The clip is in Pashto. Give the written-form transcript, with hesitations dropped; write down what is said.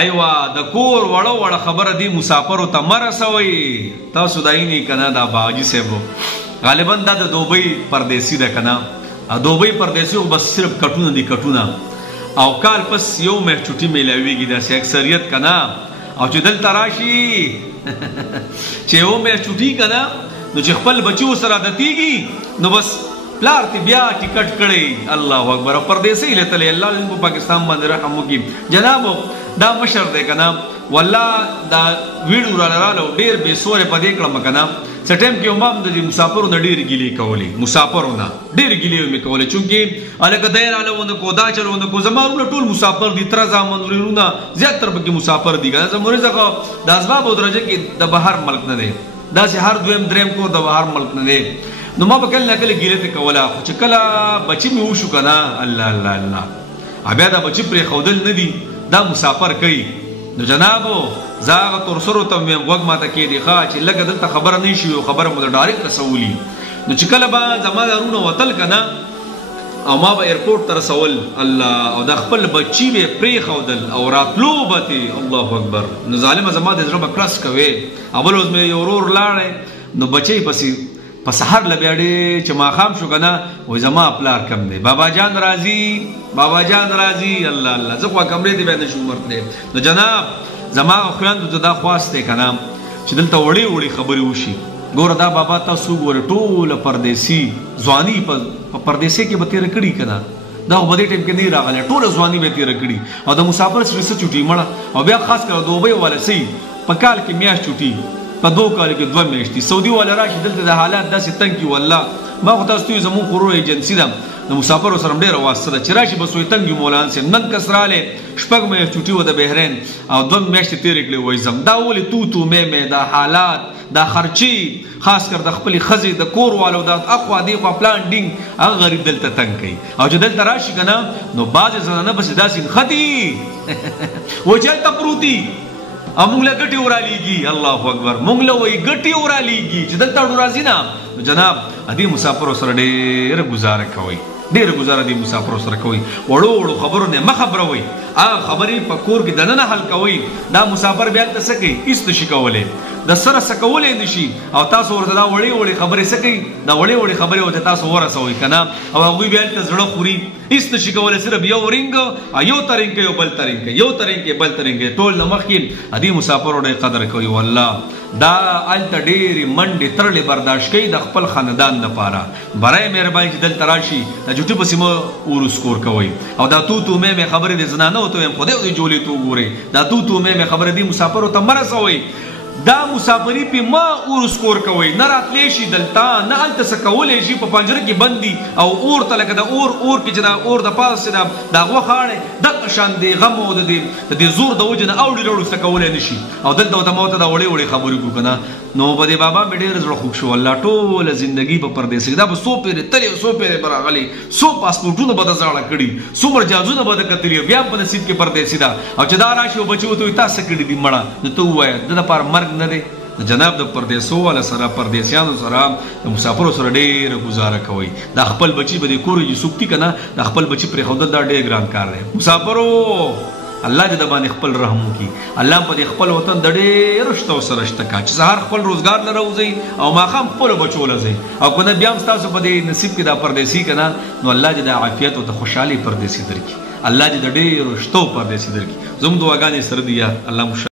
ایوا د کور وړو وړه خبره دی مسافرو ته مرسوي تاسو دایني کنه دا باجی صاحب غالبا دا د دوبۍ پردیسی ده کنه دوبۍ پردیسی خو بس صرف کټونه دي کټونه او کال پس یو مې چټي میلاویږي داسې اکثریت کنه او چې دلته راشي چې یو مې چټي کنه نو چې خپل بچو سره عادتېږي نو بس پلار تی بیا ټیکټ کړی الله اکبر پردیسی لته الله په پاکستان باندې رحم وکړي جناب دا مشر دی کنه والله دا ویډیو را لاله ډیر به سورې پدې کړم کنه سټیم کې امام د مسافرو نه ډیر ګیلې کولې مسافرو نه ډیر ګیلې مې کولې چونکې الګ دیر علونه کو دا چلونه کو زمارو ټول مسافر دي تر ځامن ورونه زیات تر پکې مسافر دي کنه زموري ځکه د اسباب او درجه کې د بهر ملک نه دی دا سي هر دویم دریم کو د بهر ملک نه دی نو ما به کله کله ګیلې ته کوله خو چې کله بچی مې وشو کنه الله الله الله بیا دا بچی پرې خودل نه دي دا مسافر کوي نو جنابو زاغه تر سرو ته مې وګ ماته کې دی ښا چې لګه دلته خبره نه شي او خبره مو ډایرکټ رسولي نو چې کله به زمادارونه وتل کنه او ما به ایرپورټ ته رسول الله او د خپل بچی به پرې خودل او راتلو به الله اکبر نو ظالم زما د زړه کراس کوي اول اوس مې یو ورور لاړې نو بچی پسې په سحر لبیاړي چې ما خام شو کنه وای زما پلار کم دی بابا جان راضي الله الله زه خو کمرې دی باندې شو مرته نو جناب زما خويندو ته دا خواسته کنه چې دلته وړي وړي خبري وشي ګوره دا بابا تاسو ګوره ټول پردیسی ځواني په پردیسي کې به تیر کړي کنه دا په دې ټیم کې نه راغله ټول ځواني به تیر کړي او د مسافر سره چټي مړه او بیا خاص کر دوبۍ والا سي په کال کې میاش چټي په 2 کال کې 2 میاشتې سعودي والا راشي دلته د حالات داسې تنګ کی والله ما خو تاسو ته زمون خورو ایجنسی ده د مسافرو سره ډیره واسطه ده چې راشي بس وي تنګ مولانا سي نن کسراله شپږ مې چټي و د بحرین او 2 میاشتې تیر کړي وای زم دا ولې تو مې دا حالات دا خرچي خاص کر د خپل خزي د کور والو د اقوا دی خو پلان ډینګ هغه غریب دلته تنګ کوي او چې دلته راشي کنه نو باز زنانه بس داسې خدي و چلته پروتي امون له ګټي ورالېږي الله اکبر مونږ له وای ګټي ورالېږي چې دلته راځي نه جناب ادي مسافر سره ډېر گزاره کوي ډېر گزاره دي مسافر سره کوي وړو وړو خبرو نه مخبروي هغه خبرې په کور کې دننه حل کوي دا مسافر بیا ته سکی هیڅ نشي کولی د سره سکولې نشي او تاسو ورته دا وړي وړي خبرې سکی دا وړي وړي خبرې ورته تاسو ورسوي کنه او هغه بیا ته زړه خوري هیڅ نشي کولی صرف یو رنګ یو ترنګ یو بل ترنګ یو ترنګ بل ترنګ ټول نمخ کې ادي مسافر ډېر قدر کوي والله دا الته ډېری منډې ترلې برداشت کوي د خپل خاندان لپاره برای مهرباني چې دلته راشي د جوټي پسې مو ورسکور کوي او دا تو مې خبرې د زنانه وته هم خدای دې جوړې تو ګوري دا تو مې خبرې دي مسافرو ته مرسوي دا مسافری په ما ورسکور کوي نه راتلی شي دلته نه هلته څه کولی شي په پنجره کې بندي او اور ته لکه د اور کې چې دا اور د پاسه د هغه خاړې دغه شان دی غم او د دې زور د وجه نه اوړي وړو څه کولی نه شي او دلته ورته ما ورته دا وړې وړې خبرې کوو که نه نو په دې بابا مې ډېر زړه خوږ شو الله ټوله زندګي په پردیسي دا به څو پیرې تلې څو پیرې به راغلي څو پاسپورټونه به د زاړه کړي څومره جازونه به د کتلي بیا په نصیب کې پردیسي ده او چې دا راشي او بچي ورته وایي تا څه کړي دي مړه نو ته ووایه د دپاره مرګ نه دی جناب د پردیسو والا سره پردیسیانو سره د مسافرو سره ډېره ګزاره کوي دا خپل بچي به دې کور یې سوکتي که نه دا خپل بچي پرېښودل دا ډېر ګران کار دی مسافرو الله دې د باندې خپل رحم وکړي الله په دې خپل وطن د ډېرو شته سره شته کا چې سهار خپل روزګار نه راوځئ او ماښام خپلو بچو له ځئ او که نه بیا هم ستاسو په دې نصیب کې دا پردیسي که نه نو الله دې د عافیت او د خوشحالۍ پردیسي درکړي الله دې د ډېرو شتو پردیسي درکړي زموږ دعاګانې سره دي یا الله